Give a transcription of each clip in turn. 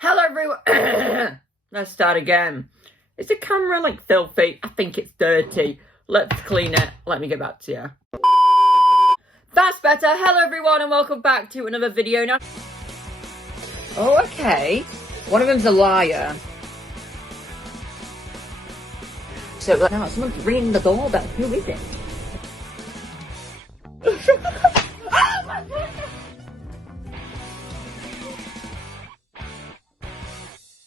Hello everyone. Let's start again. Is the camera like filthy? I think it's dirty. Let's clean it. Let me get back to you. That's better. Hello everyone and welcome back to another video now. Oh, okay. One of them's a liar. So now someone's ringing the doorbell. Who is it? Oh my God.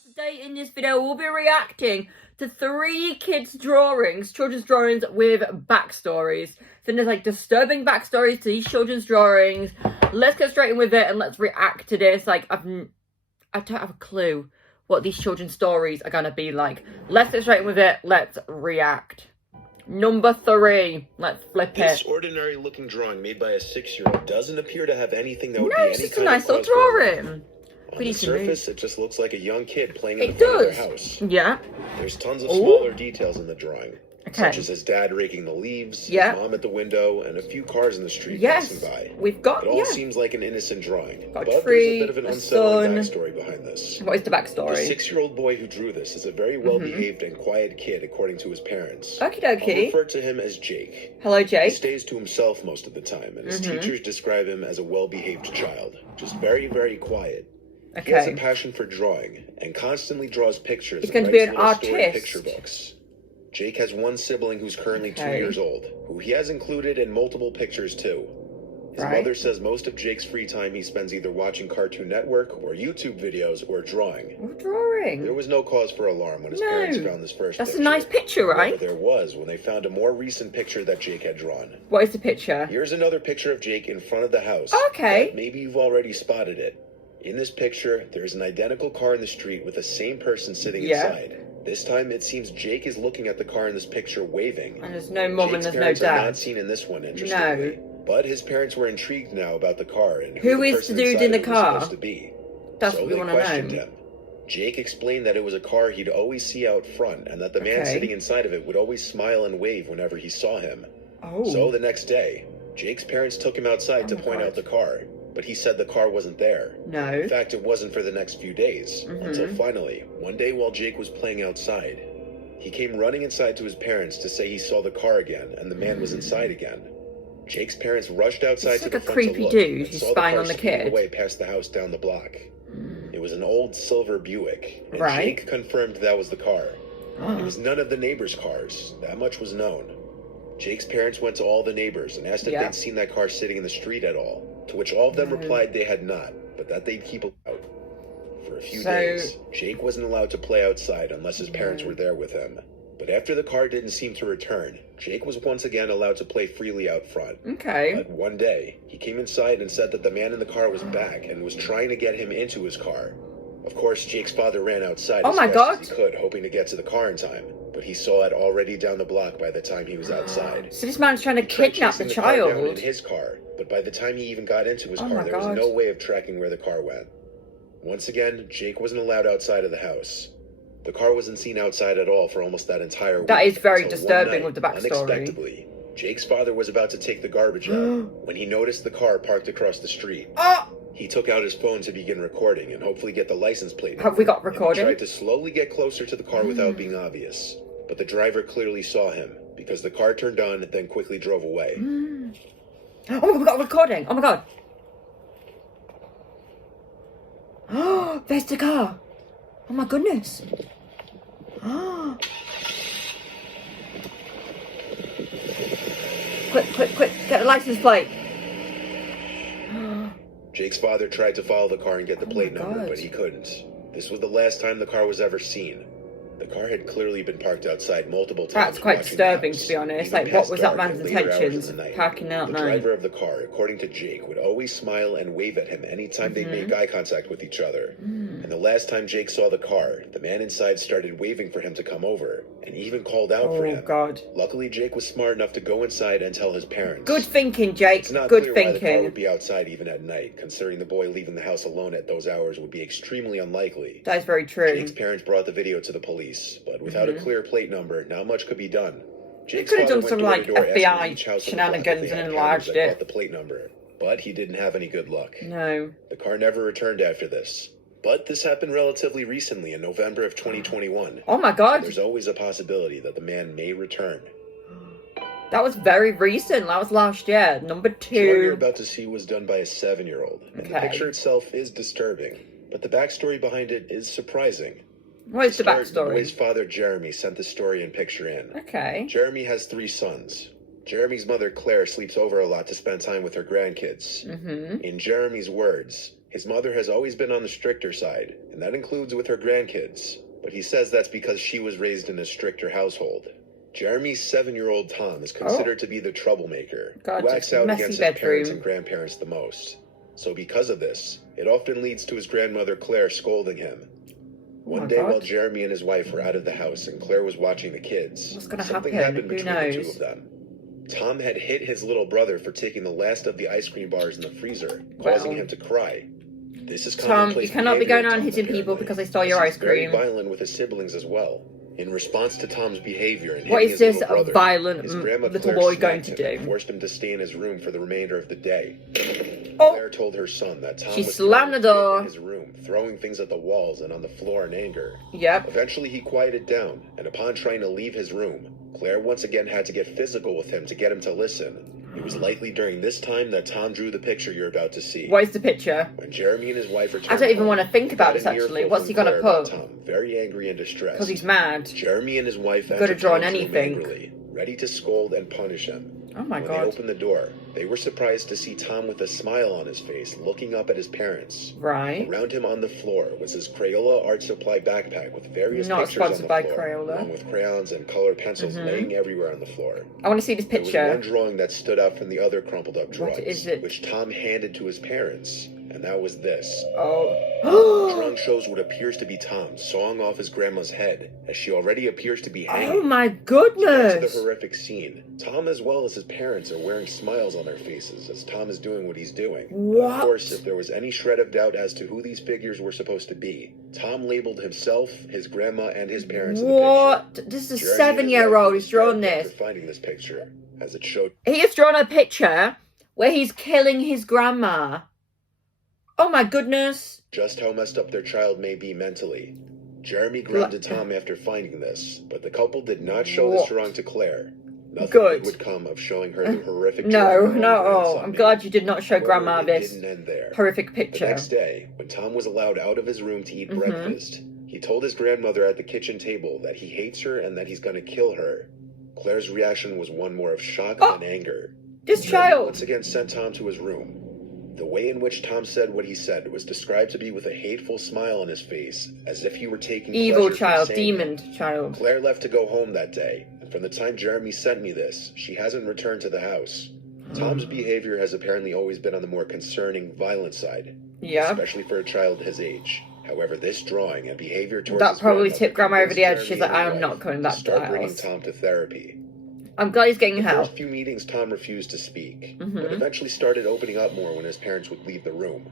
Today in this video we'll be reacting to 3 kids' drawings, children's drawings with backstories. So there's like disturbing backstories to these children's drawings. Let's get straight in with it and let's react to this. Like I don't have a clue what these children's stories are gonna be like. Let's get straight in with it. Let's react. Number 3. Let's flip it. This ordinary looking drawing made by a 6-year-old doesn't appear to have anything that would be No, any it's just a kind nice of little cause drawing. on the surface, it just looks like a young kid playing in It the front of does. their house. Yeah. There's tons of smaller details in the drawing, Okay. such as his dad raking the leaves, Yeah. his mom at the window, and a few cars in the street Yes. passing by. We've got, It all yeah. seems like an innocent drawing, Got but tree, there's a bit of an a unsettling sun. backstory behind this. What is the The backstory? 6-year-old boy who drew this is a very well-behaved and quiet kid, according to his parents. Okie I'll dokie. refer to him as Jake. Hello, He Jake. stays to himself most of the time, and his teachers describe him as a well-behaved child. Just very, very quiet. He has a Okay. passion for drawing, and constantly draws pictures He's and going to be writes an little story artist. picture books. Jake has one sibling who's currently 2 Okay. years old, who he has included in multiple pictures too. His Right. mother says most of Jake's free time he spends either watching Cartoon Network or YouTube videos or drawing. What drawing? There was no cause for alarm when his No. parents found this first That's a picture. nice picture, right? However, there was when they found a more recent picture that Jake had drawn. What is the picture? Here's another picture of Jake in front of the house. Okay. But maybe you've already spotted it. In this picture, there's an identical car in the street with the same person sitting Yeah. inside. This time, it seems Jake is looking at the car in this picture, waving. And there's no mum and Jake's there's no parents are dad. not seen in this one, interestingly. But his parents were intrigued now about the car and Who the is person the dude inside in the it was car? supposed to be. That's So what we they want to questioned know. him. Jake explained that it was a car he'd always see out front, and that the man Okay. sitting inside of it would always smile and wave whenever he saw him. Oh. So the next day, Jake's parents took him outside to my point God. out the car, but he said the car wasn't there. No. In fact, it wasn't for the next few days, until finally, one day while Jake was playing outside, he came running inside to his parents to say he saw the car again, and the man was inside again. Jake's parents rushed outside It's to like the a front creepy to look, dude and who's saw spying car on the speeding kid. away past the house down the block. It was an old silver Buick, and Right. Jake confirmed that was the car. It was none of the neighbors' cars. That much was known. Jake's parents went to all the neighbors and asked if Yeah. they'd seen that car sitting in the street at all, to which all of them replied they had not, but that they'd keep it out. For a few So- days, Jake wasn't allowed to play outside unless his parents were there with him. But after the car didn't seem to return, Jake was once again allowed to play freely out front. Okay. But one day, he came inside and said that the man in the car was back and was trying to get him into his car. Of course, Jake's father ran outside Oh as my fast God. as he could, hoping to get to the car in time. But he saw it already down the block by the time he was outside. So this man's trying to He tried kidnap the chasing car down in child. his car, but by the time he even got into his Oh car, my there was God. no way of tracking where the car went. Once again, Jake wasn't allowed outside of the house. The car wasn't seen outside at all for almost that entire week. That is very until one disturbing night, with the backstory. Unexpectedly, Jake's father was about to take the garbage out when he noticed the car parked across the street. Oh! He took out his phone to begin recording and hopefully get the license plate. Have we got And he recording? tried to slowly get closer to the car without being obvious. But the driver clearly saw him because the car turned on and then quickly drove away. Oh my God, we got recording. Oh my God. Oh, there's the car. Oh my goodness. Oh. Quick, get the license plate. Jake's father tried to follow the car and get the plate my number, God. but he couldn't. This was the last time the car was ever seen. The car had clearly been parked outside multiple times. That's quite watching the disturbing, house, to be honest. even Like, what past was that dark man's and later hours intentions? in the night. Parking out The night. driver of the car, according to Jake, would always smile and wave at him anytime they made eye contact with each other. And the last time Jake saw the car, the man inside started waving for him to come over, and even called out for Oh him. God. Luckily, Jake was smart enough to go inside and tell his parents. Good thinking, Jake. It's not Good clear why the car thinking. would be outside even at night, considering the boy leaving the house alone at those hours would be extremely unlikely. That is very true. Jake's parents brought the video to the police, but without a clear plate number, not much could be done. They Jake's could have father done went some door to like door asking FBI each house on the block if shenanigans they and had enlarged cameras that it. caught the plate number, but he didn't have any good luck. No. The car never returned after this. But this happened relatively recently in November of 2021. Oh my So god. there's always a possibility that the man may return. That was very recent. That was last year. Number The drawing you're 2. about to see was done by a 7-year-old, and the Okay. picture itself is disturbing, but the backstory behind it is surprising. What is the The backstory? boy's father, Jeremy, sent the story and picture in. Okay. Jeremy has 3 sons. Jeremy's mother, Claire, sleeps over a lot to spend time with her grandkids. Mm-hmm. In Jeremy's words, his mother has always been on the stricter side, and that includes with her grandkids. But he says that's because she was raised in a stricter household. Jeremy's 7-year-old Tom is considered to be the troublemaker, God, who just acts out messy against his parents bedroom. and grandparents the most. So because of this, it often leads to his grandmother Claire scolding him. Oh my One day God. while Jeremy and his wife were out of the house and Claire was watching the kids, What's gonna something happen? happened Who between the 2 knows? of them. Tom had hit his little brother for taking the last of the ice cream bars in the freezer, causing Well. him to cry. This is Tom, commonplace you cannot be behavior going in around Tom, hitting people apparently. because they stole your This ice is very cream. violent with his siblings as well. In response to Tom's behavior and What hitting is his this little brother, violent his grandma little Claire boy going smacked to him and do? forced him to stay in his room for the remainder of the day. Oh. Claire told her son that Tom She was slammed the throwing door. in his room, throwing things at the walls and on the floor in anger. Yep. Eventually he quieted down, and upon trying to leave his room, Claire once again had to get physical with him to get him to listen. It was likely during this time that Tom drew the picture you're about to see. What is the picture? When Jeremy and his wife returned I don't even home, want to think he about got this an actually. earful What's he from gonna Claire about put? Tom, very angry and distressed. Because he's mad. Jeremy and his wife Could have entered drawn Tom's room anything. angrily, ready to scold and punish him. Oh my When they god. opened the door, they were surprised to see Tom with a smile on his face, looking up at his parents. Right. Around him on the floor was his Crayola art supply backpack with various Not pictures on the sponsored by floor, Crayola. along with crayons and colored pencils Mhm. laying everywhere on the floor. I want to see this There was one picture. drawing that stood out from the other crumpled up drawings, is it? which Tom handed to his parents, and that was this. The Oh. drawing shows what appears to be Tom sawing off his grandma's head, as she already appears to be Oh hanging. my To goodness. the horrific scene, Tom as well as his parents are wearing smiles on their faces as Tom is doing what he's doing. What? Of course, if there was any shred of doubt as to who these figures were supposed to be, Tom labeled himself, his grandma, and his parents in the picture. What? This is a Jeremy and his 7-year-old wife who's drawn were disturbed this. after finding this picture, as it showed He has drawn a picture where he's killing his grandma. Oh my goodness. just how messed up their child may be mentally. Jeremy grounded Tom after finding this, but the couple did not show this What? drawing to Claire. Nothing Good. good would come of showing her the horrific No, drawing of her no. Oh, grandson. I'm glad you did not show However, grandma it this didn't end there. horrific The picture. next day, when Tom was allowed out of his room to eat Mhm. breakfast, he told his grandmother at the kitchen table that he hates her and that he's going to kill her. Claire's reaction was one more of shock Oh. than anger. This Jeremy child. once again sent Tom to his room. The way in which Tom said what he said was described to be with a hateful smile on his face, as if he were taking Evil pleasure from child. saying it. Demon child. Claire left to go home that day, and from the time Jeremy sent me this, she hasn't returned to the house. Tom's behavior has apparently always been on the more concerning, violent side, Yeah. especially for a child his age. However, this drawing and behavior towards That his probably grandmother tipped Grandma over the edge. convinced She's Jeremy like, and I'm his not wife coming to back to the start bringing house. Tom to therapy. I'm glad he's getting The help. first few meetings, Tom refused to speak, but Mhm. eventually started opening up more when his parents would leave the room.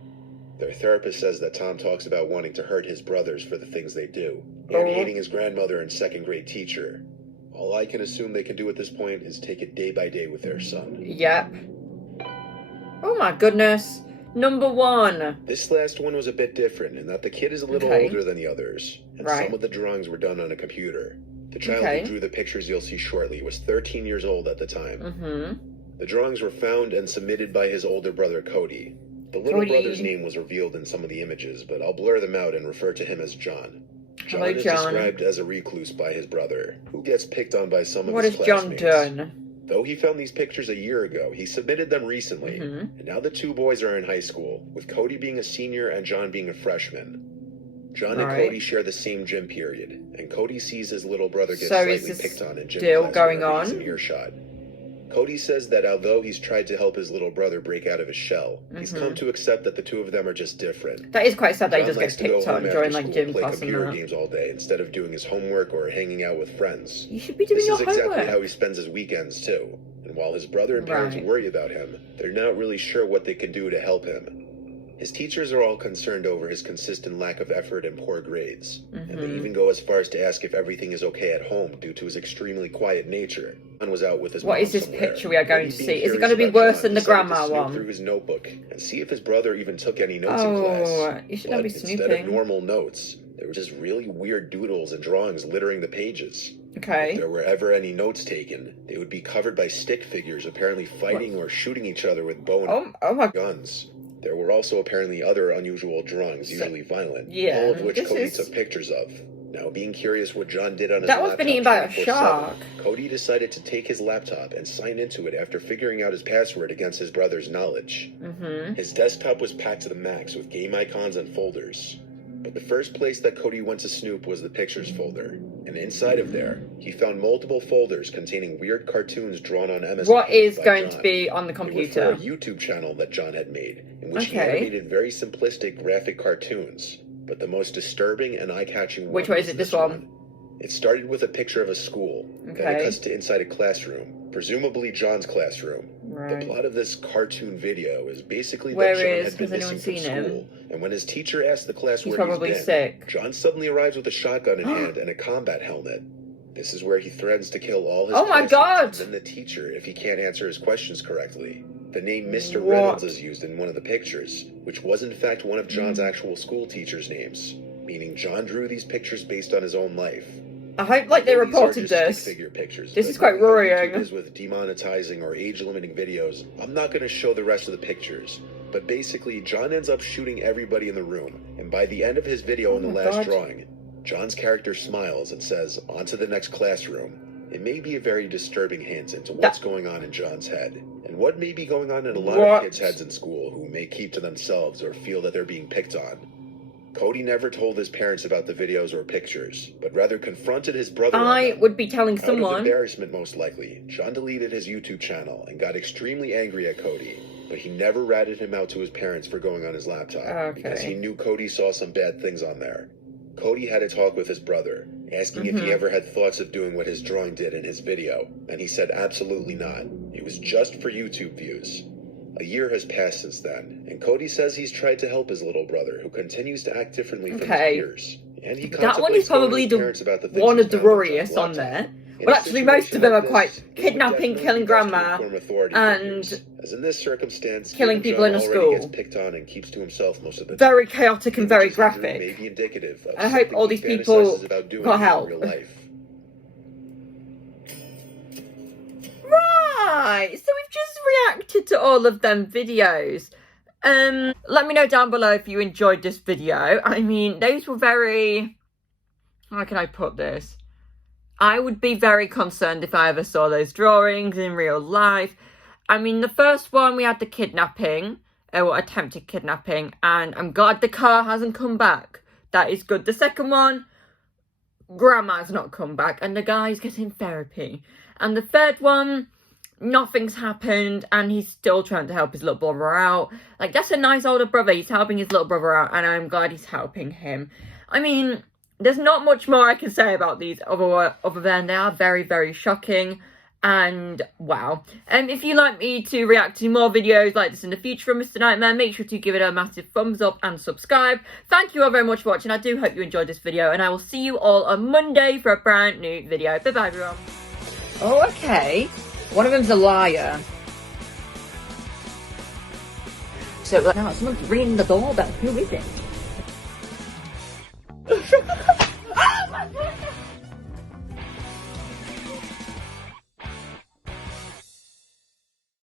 Their therapist says that Tom talks about wanting to hurt his brothers for the things they do, and Oh. hating his grandmother and second-grade teacher. All I can assume they can do at this point is take it day by day with their son. Yep. Oh my goodness. Number 1. This last one was a bit different in that the kid is a little Okay. older than the others, and Right. some of the drawings were done on a computer. The child Okay. who drew the pictures you'll see shortly was 13 years old at the time. Mm-hmm. The drawings were found and submitted by his older brother, Cody. The little Cody. brother's name was revealed in some of the images, but I'll blur them out and refer to him as John. John Hello, is John. described as a recluse by his brother, who gets picked on by some of What his has John classmates. done? Though he found these pictures a year ago, he submitted them recently, Mhm. and now the two boys are in high school, with Cody being a senior and John being a freshman. John and Right. Cody share the same gym period, and Cody sees his little brother get So is slightly this picked on in gym still class going whenever he's on? in earshot. Cody says that although he's tried to help his little brother break out of his shell, he's Mhm. come to accept that the two of them are just different. That is quite sad that he John just likes gets to go picked home on after during like school, gym play class and computer that. games all day instead of doing his homework or hanging out with friends. You should be doing This your is exactly homework. how he spends his weekends too. And while his brother and parents Right. worry about him, they're not really sure what they can do to help him. His teachers are all concerned over his consistent lack of effort and poor grades, and they Mm-hmm. even go as far as to ask if everything is okay at home due to his extremely quiet nature. John was out with his What mom is this somewhere. picture we are going Cody, to being see? Is it curious going to be about worse John, than the decided to grandma snoop one? through his notebook and see if his brother even took any notes in class. Oh, you should not But be instead snooping. of normal notes, there were just really weird doodles and drawings littering the pages. Okay. If there were ever any notes taken, they would be covered by stick figures apparently fighting or shooting each other with bow and Oh my. guns. There were also apparently other unusual drawings, usually violent, yeah, all of which this Cody is- took pictures of. Now, being curious what John did on his That one's laptop been eaten by a 24/7, shark. Cody decided to take his laptop and sign into it after figuring out his password against his brother's knowledge. Mm-hmm. His desktop was packed to the max with game icons and folders. But the first place that Cody went to snoop was the pictures folder. And inside of there, he found multiple folders containing weird cartoons drawn on MS What Paint is by going John. to be on the They were computer? for a YouTube channel that John had made, in which he Okay. animated very simplistic graphic cartoons. But the most disturbing and eye-catching Which one one is was it, this one? It started with a picture of a school, then it Okay. cuts to inside a classroom, presumably John's classroom. Right. The plot of this cartoon video is basically Where that John is- had been has anyone missing from seen him? school, and when his teacher asked the class He's where probably he's been, sick. John suddenly arrives with a shotgun in hand and a combat helmet. This is where he threatens to kill all his Oh my classmates God! and then the teacher if he can't answer his questions correctly. The name Mr. What? Reynolds is used in one of the pictures, which was in fact one of John's Hmm. actual school teachers' names, meaning John drew these pictures based on his own life. I hope like they Although these are reported just this. stick figure pictures, This but is quite knowing how worrying. YouTube is with demonetizing or age-limiting videos, I'm not going to show the rest of the pictures. But basically, John ends up shooting everybody in the room, and by the end of his video Oh in the my last God. drawing, John's character smiles and says, "On to the next classroom." It may be a very disturbing hint into what's going on in John's head, and what may be going on in a lot What? of kids' heads in school who may keep to themselves or feel that they're being picked on. Cody never told his parents about the videos or pictures, but rather confronted his brother on I them. would be telling Out of someone. embarrassment, most likely, John deleted his YouTube channel and got extremely angry at Cody, but he never ratted him out to his parents for going on his laptop, because Okay. he knew Cody saw some bad things on there. Cody had a talk with his brother, asking if Mhm. he ever had thoughts of doing what his drawing did in his video, and he said absolutely not. It was just for YouTube views. A year has passed since then, and Cody says he's tried to help his little brother, who continues to act differently from Okay. his peers. And he That one is contemplates going to probably his the parents about the things one he's of the found on John's worriest on laptop. there. In Well, a actually, most situation of them like are quite this, it would kidnapping, definitely killing be best to grandma, inform authority and figures, as in this circumstance, killing given people in John a already school. gets picked on and keeps to himself most of the Very time. chaotic and The very images he drew may graphic. be indicative of I hope something all he these people fantasizes about doing got in help. real life. Right, so we've just reacted to all of them videos. Let me know down below if you enjoyed this video. I mean, those were very... How can I put this? I would be very concerned if I ever saw those drawings in real life. I mean, the first one, we had the kidnapping, or attempted kidnapping, and I'm glad the car hasn't come back. That is good. The second one, grandma's not come back, and the guy's getting therapy. And the third one, nothing's happened, and he's still trying to help his little brother out. Like, that's a nice older brother. He's helping his little brother out, and I'm glad he's helping him. I mean, there's not much more I can say about these other than they are very, very shocking. And wow. If you'd like me to react to more videos like this in the future from Mr. Nightmare, make sure to give it a massive thumbs up and subscribe. Thank you all very much for watching. I do hope you enjoyed this video, and I will see you all on Monday for a brand new video. Bye bye, everyone. Oh, okay. One of them's a liar. So now someone's ringing the doorbell. Who is it?